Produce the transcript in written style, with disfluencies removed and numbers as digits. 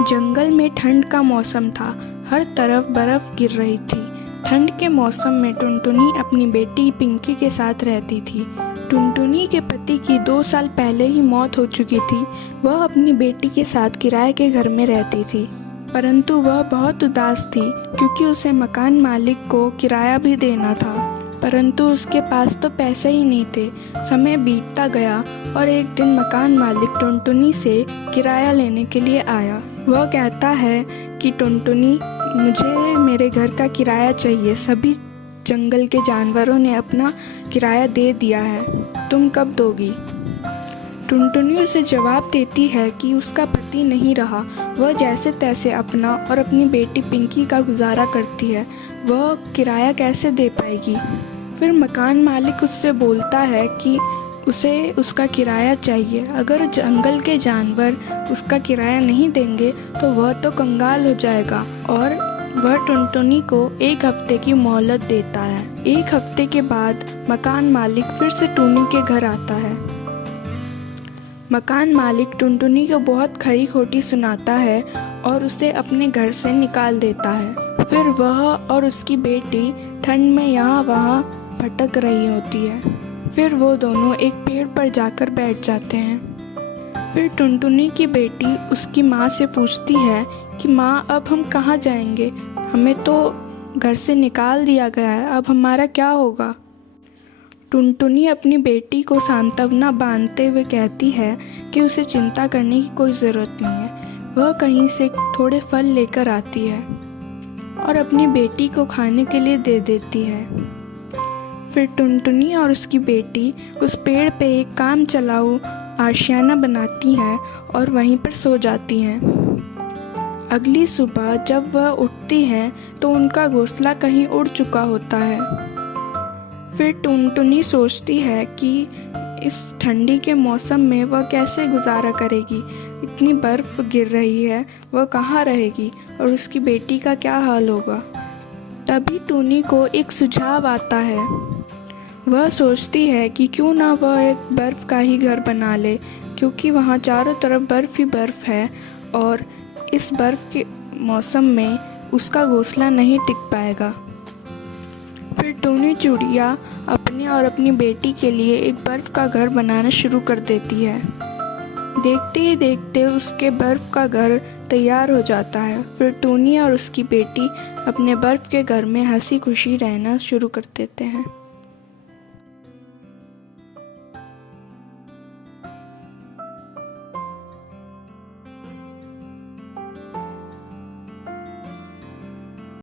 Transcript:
जंगल में ठंड का मौसम था। हर तरफ बर्फ गिर रही थी। ठंड के मौसम में टुनटुनी अपनी बेटी पिंकी के साथ रहती थी। टुनटुनी के पति की 2 साल पहले ही मौत हो चुकी थी। वह अपनी बेटी के साथ किराए के घर में रहती थी, परंतु वह बहुत उदास थी क्योंकि उसे मकान मालिक को किराया भी देना था, परंतु उसके पास तो पैसे ही नहीं थे। समय बीतता गया और एक दिन मकान मालिक टुनटुनी से किराया लेने के लिए आया। वह कहता है कि टुनटुनी, मुझे मेरे घर का किराया चाहिए। सभी जंगल के जानवरों ने अपना किराया दे दिया है, तुम कब दोगी? टुनटुनी उसे जवाब देती है कि उसका पति नहीं रहा। वह जैसे तैसे अपना और अपनी बेटी पिंकी का गुजारा करती है। वह किराया कैसे दे पाएगी? फिर मकान मालिक उससे बोलता है कि उसे उसका किराया चाहिए। अगर जंगल के जानवर उसका किराया नहीं देंगे तो वह तो कंगाल हो जाएगा, और वह टुनटुनी को 1 हफ्ते की मोहलत देता है। 1 हफ्ते के बाद मकान मालिक फिर से टुनी के घर आता है। मकान मालिक टुनटुनी को बहुत खरी खोटी सुनाता है और उसे अपने घर से निकाल देता है। फिर वह और उसकी बेटी ठंड में यहाँ वहाँ भटक रही होती है। फिर वो दोनों एक पेड़ पर जाकर बैठ जाते हैं। फिर टुनटुनी की बेटी उसकी माँ से पूछती है कि माँ, अब हम कहाँ जाएंगे? हमें तो घर से निकाल दिया गया है, अब हमारा क्या होगा? टुनटुनी अपनी बेटी को सांत्वना बांधते हुए कहती है कि उसे चिंता करने की कोई ज़रूरत नहीं है। वह कहीं से थोड़े फल लेकर आती है और अपनी बेटी को खाने के लिए दे देती है। फिर टुनटुनी और उसकी बेटी उस पेड़ पे एक काम चलाऊ आशियाना बनाती हैं और वहीं पर सो जाती हैं। अगली सुबह जब वह उठती हैं तो उनका घोंसला कहीं उड़ चुका होता है। फिर टुनटुनी सोचती है कि इस ठंडी के मौसम में वह कैसे गुजारा करेगी। इतनी बर्फ़ गिर रही है, वह कहाँ रहेगी और उसकी बेटी का क्या हाल होगा? तभी टुनी को एक सुझाव आता है। वह सोचती है कि क्यों ना वह एक बर्फ़ का ही घर बना ले, क्योंकि वहाँ चारों तरफ बर्फ़ ही बर्फ़ है और इस बर्फ़ के मौसम में उसका घोंसला नहीं टिक पाएगा। फिर टुनी चिड़िया अपने और अपनी बेटी के लिए एक बर्फ़ का घर बनाना शुरू कर देती है। देखते ही देखते उसके बर्फ़ का घर तैयार हो जाता है। फिर टुनी और उसकी बेटी अपने बर्फ़ के घर में हंसी खुशी रहना शुरू कर देते हैं।